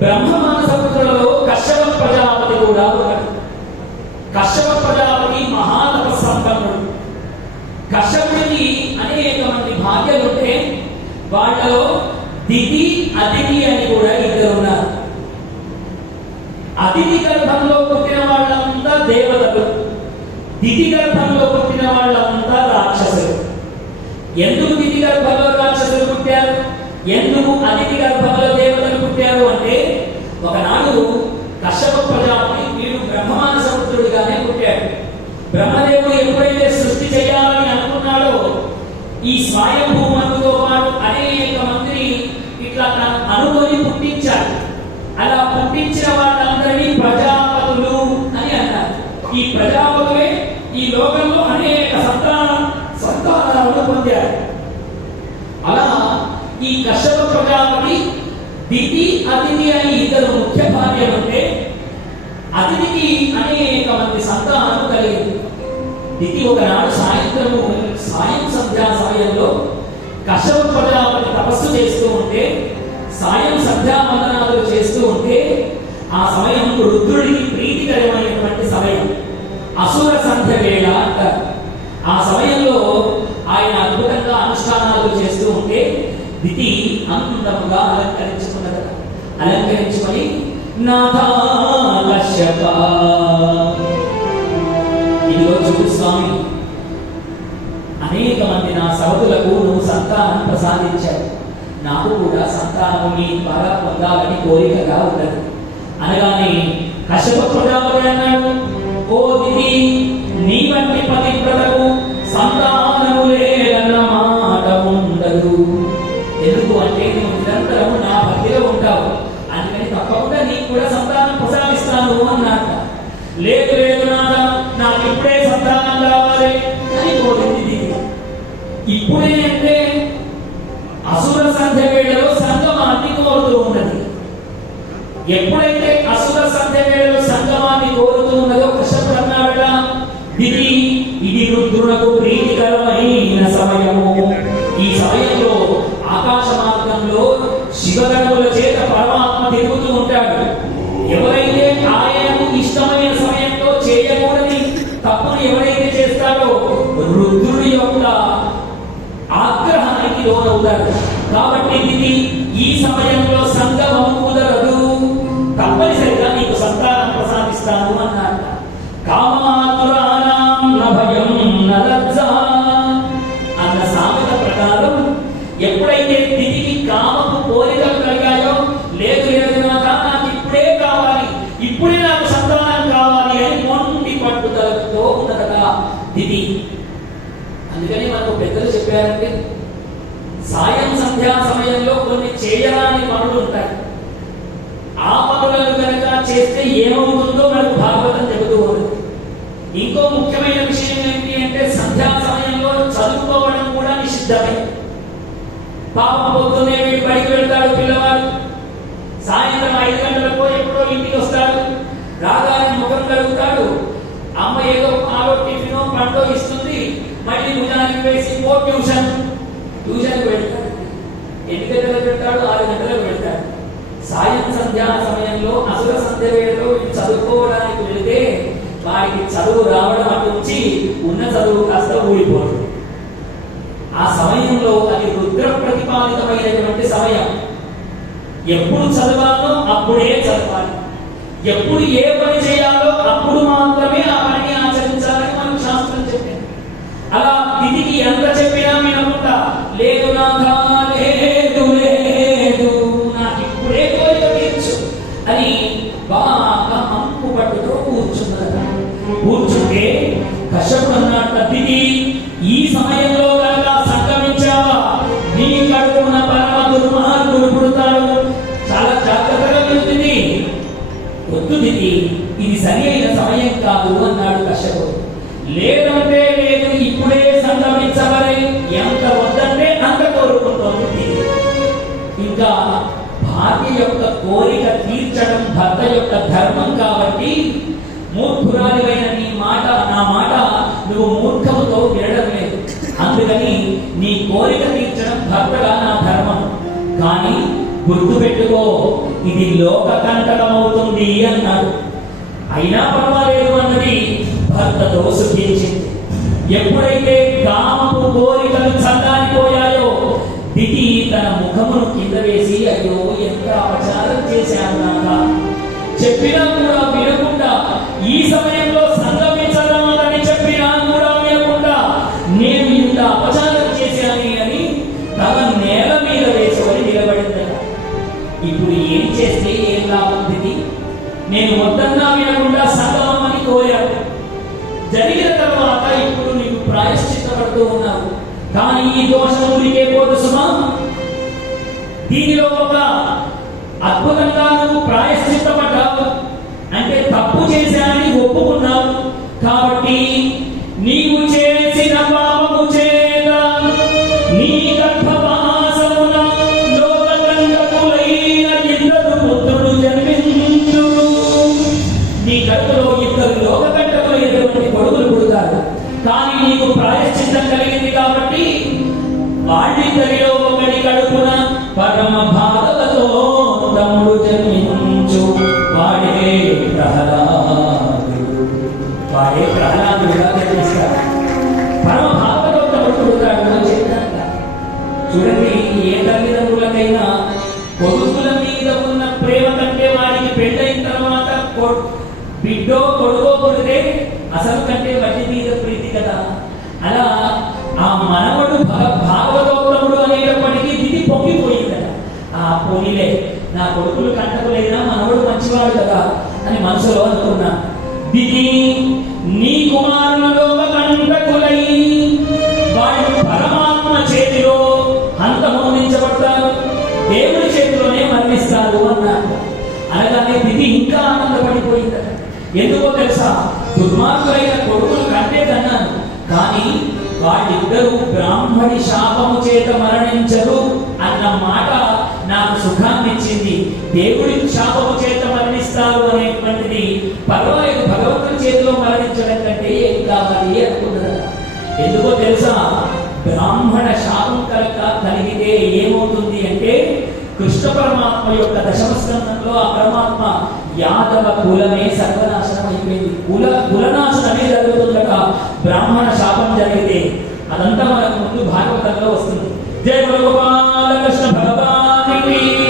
బ్రహ్మమానసపుత్రులలో కశ్యప ప్రజాపతి కూడా ఉన్నాడు. కశ్యప ప్రజాపతి మహాతపస్సంపన్నుడు. కశ్యపుడికి అనేక మంది భార్యలుంటే వాళ్ళలో దితి అదితి అని కూడా ఇద్దరు ఉన్నారు. అదితి గర్భంలో పుట్టిన వాళ్ళంతా దేవతలు, దితి గర్భంలో పుట్టిన వాళ్ళంతా రాక్షసులు. ఎందుకు దితి గర్భంలో రాక్షసులు పుట్టారు, ఎందుకు అదితి గర్భంలో దేవతలు పుట్టారు అంటే, ఒకనాడు కశ్యప ప్రజాపతి వీడు బ్రహ్మమానసపుత్రుడిగానే పుట్టాడు. బ్రహ్మదేవుడు ఎప్పుడైతే సృష్టి చేయాలని అనుకున్నాడో ఈ స్వయంభూమనుతో పాటు అనేక మందిని ఇట్లా తను అనుకొని పుట్టించాడు. అలా పుట్టించిన వాళ్ళందరినీ ప్రజాపతులు అని అన్నారు. ఈ ప్రజాపతులే ఈ లోకంలో అనేక సంతానాలను పొందారు. అలా ఈ కశ్యప ప్రజాపతి దితి అతిథి అని ఇద్దరు ముఖ్య భార్యలుంటే అతిథికి అనేక మంది సంతానం కలిగింది. దితి ఒకనాడు సాయం సంధ్యా సమయంలో కశ్యప ప్రజాపతి తపస్సు చేస్తూ ఉంటే, సాయం సంధ్యావందనాలు చేస్తూ ఉంటే, ఆ సమయం రుద్రుడికి ప్రీతికరమైనటువంటి సమయం, అసుర సంధ్య వేళ అంటారు. ఆ సమయంలో ఆయన అద్భుతంగా అనుష్ఠానాలు చేస్తూ ఉంటే దితి అందముగా అలంకరించుకొని నాథా కశ్యప, ఇదిగో చూడు స్వామి, అనేక మంది నా సవతులకు నువ్వు సంతానం ప్రసాదించావు, నాకు కూడా సంతానం నీ ద్వారా పొందాలని కోరికగా ఉన్నది అనగానే కశ్యప ప్రజాపతి అన్నాడు, ఓ దితి, నీ వంటి పతివ్రతకు సంతానము లేదన్న మాట ఉండదు. ఎందుకు అంటే నువ్వు నిరంతరం నా భక్తిలో ఉంటావు, అందుకని తప్పకుండా నీకు కూడా సంతానం ప్రసాదిస్తాను అన్నాక, లేదు లేదు నాన్న, నాకు ఇప్పుడే సంతానం కావాలి అని కోరింది దితి. ఇప్పుడే అంటే అసుర సంధ్య వేళలో సంగమాన్ని కోరుతూ ఉన్నది. ఎప్పుడైతే అసుర సంధ్య వేళలో సంగమాన్ని కోరుతూ ఉన్నదో కశ్యపుడు అన్నాడట, దితి, ఇది రుద్రునకు ప్రీతికరమైన సమయము. ఈ సమయంలో ఆకాశ మార్గంలో శివగణముల చేత పరమాత్మ తిరుగుతూ ఉంటాడు. ఎవరైతే ఆయనకు ఇష్టమైన సమయంలో చేయకూడని తప్పును ఎవరైతే చేస్తాడో రుద్రుడి యొక్క ఆగ్రహానికి లోనవుతాడు. కాబట్టి ఇది ఈ సమయంలో సంగమం కుదరదు, తప్పనిసరిగా నీకు సంతానం ప్రసాదిస్తాను అన్నాడు. కామాతురాణం నభయం నలజ్జా అన్న సామెత ప్రకారం ఎప్పుడైతే దితికి కామపు కోరికలు కలిగాయో, లేదు లేదు నాకు ఇప్పుడే కావాలి, ఇప్పుడే నాకు సంతానం కావాలి అని మొండి పట్టుదలతో ఉన్నదట దితి. అందుకని మనకు పెద్దలు చెప్పారంటే, సాయం సంధ్యా సమయంలో కొన్ని చేయరాని పనులు ఉంటాయి. ఆ పనులను కనుక చేస్తే ఏమవుతుందో మనకు భాగవతం చెబుతూ ఉంది. ఇంకో ముఖ్యమైన విషయం ఏంటి అంటే, సంధ్యా సమయంలో చదువుకోవడం కూడా నిషిద్ధమే. పాపం పొద్దున్నే వీడి బయటకు వెళ్తాడు పిల్లవాడు, సాయంత్రం 5 గంటలకు ఎప్పుడో ఇంటికి వస్తాడు, రాగానే ముఖం కడుగుతాడు, అమ్మ ఏదో పాలో టిఫినో పంటో ఇస్తుంది, మళ్ళీ భుజానికి వేసి ట్యూషన్కి వెళ్తాడు. ఎన్ని గంటలకు వెళ్తాడు? 6 గంటలకు వెళ్తాడు. సాయం సంధ్యా సమయంలో అసుర సంధ్య వేళలో చదువుకోవడానికి వెళితే వాడికి చదువు రావడం అటుంచి ఉన్న చదువు కాస్త ఊడిపోతుంది. ఆ సమయంలో అది రుద్ర ప్రతిపాదితమైనటువంటి సమయం. ఎప్పుడు చదవాలో అప్పుడే చదవాలి, ఎప్పుడు ఏ పని చేయాలో అప్పుడు మాత్రమే ఆ పనిని ఆచరించాలని మనకు శాస్త్రం చెప్పింది. అలా దితికి ఎంత చెప్పినా వినకుండా, లేదు నాథా, లేదు లేదు, నాకు ఇప్పుడే కోరిక తీర్చు అని బాగా అంపు పట్టుతో కూర్చుంటే కశ్యపుడు అన్నట్టు, దితి, ఈ సమయంలో కనుక సంగమించావా నీ కడుపున పరమ దుర్మార్గుడు పుడతాడు, చాలా జాగ్రత్తగా వెళ్తుంది. వద్దు దితి, ఇది సరి అయిన సమయం కాదు అన్నాడు కశ్యపుడు. లేదంటే లేదు, ఇప్పుడే సంగమించవలే, ఎంత వద్దంటే అంత కోరుకుంటోంది. ఇంకా భార్య యొక్క కోరిక తీర్చడం భర్త యొక్క ధర్మం కాబట్టి, మూర్ఖురాలివైన నా మాట నువ్వు మూర్ఖముతో వినడం లేదు, అందుకని నీ కోరిక తీర్చడం భర్తగా నా ధర్మం, కానీ గుర్తుపెట్టుకో, ఇది లోక కంటకమవుతుంది అన్నాడు. అయినా పర్వాలేదు అన్నది భర్తతో సుఖించింది. ఎప్పుడైతే కామపు కోరికలు చల్లారిపోయాయో దితి తన ముఖమును కింద వేసి, అయ్యో ఎంత అపచారం చేశాను నాక, చెప్పినా కూడా వినకుండా, ఈ సమయంలో సంగమించరాదని చెప్పినా కూడా వినకుండా నేను ఇంత అపచారం చేశాను అని తన నేల మీద వేసుకొని నిలబడిందట. ఇప్పుడు ఏం చేస్తే ఏం లాభం దితి? నేను వద్దన్నా వినకుండా సంగమం అని కోరాను. జరిగిన తర్వాత ఇప్పుడు నీకు ప్రాయశ్చిత్తపడుతూ ఉన్నావు. కానీ ఈ దోషం ఊరికే పోదు సుమా. దీనిలో ఒక అద్భుతంగా నువ్వు ప్రాయశ్చిత్తపడ్డావు అంటే తప్పు చేశానని ఒప్పుకున్నావు. కాబట్టి నీవు చేసిన పాపము చేత నీ గర్భవాసమున లోకకంటకులైన ఇద్దరు పుత్రుడు జన్మించును. నీ గర్భంలో ఇద్దరు లోకకంటకులైనటువంటి కొడుకులు పుడతారు. కానీ నీకు ప్రాయశ్చిత్తం కలిగింది కాబట్టి వాళ్ళిద్దరిలో ఒకటి కడుపున పరమ బాధలతో తమ్ముడు జన్మించు. వాడే ప్రహ్లాదుడుగా జన్మిస్తాడు. పరమ బాధతో తమ్ముడు పుడతాడు అని చెప్తాడు. చూడండి, ఏ తల్లిదండ్రులకైనా కొడుకుల మీద ఉన్న ప్రేమ కంటే వారికి పెళ్ళైన తర్వాత బిడ్డో కొడుకో కొడితే అసలు కంటే వడ్డీ మీద ప్రీతి కదా. అలా ఆ మనవడు భాగవతోత్తముడు అనేటప్పటికీ దిది పొంగిపోయిందట. ఆ పోనీలే, నా కొడుకులు కంటకులైనా మనవడు మంచివాడు కదా అని మనసులో అనుకున్నా. దిది నీ కుమారులలో కంటకులై వాళ్ళు పరమాత్మ చేతిలో హంతమోదించబడతారు, దేవుడి చేతిలోనే మరణిస్తారు అన్నారు. అనగానే దిది ఇంకా ఆనందపడిపోయిందట. ఎందుకో తెలుసా? దుర్మార్గులైన కొడుకులు కంటే కన్నాను, కానీ వాళ్ళిద్దరూ బ్రాహ్మణి శాపము చేత మరణించరు అన్న మాట నాకు సుఖాన్ని ఇచ్చింది. దేవుడి శాపము చేత మరణిస్తారు అనేటువంటిది పర్వాలేదు, భగవంతుడి చేతిలో మరణించడం కంటే ఏం కావాలి అనుకున్నదా. ఎందుకో తెలుసా? బ్రాహ్మణ శాపం కలిగితే ఏమవుతుంది అంటే కృష్ణ పరమాత్మ యొక్క దశమ స్కంధంలో ఆ పరమాత్మ యాదవ కులమే సర్వనాశనం అయిపోయింది. కులనాశనమే జరుగుతుందట బ్రాహ్మణ శాపం జరిగితే. అదంతా మనకు ముందు భాగవతంలో వస్తుంది. జయ గోపాల కృష్ణ భగవానికి.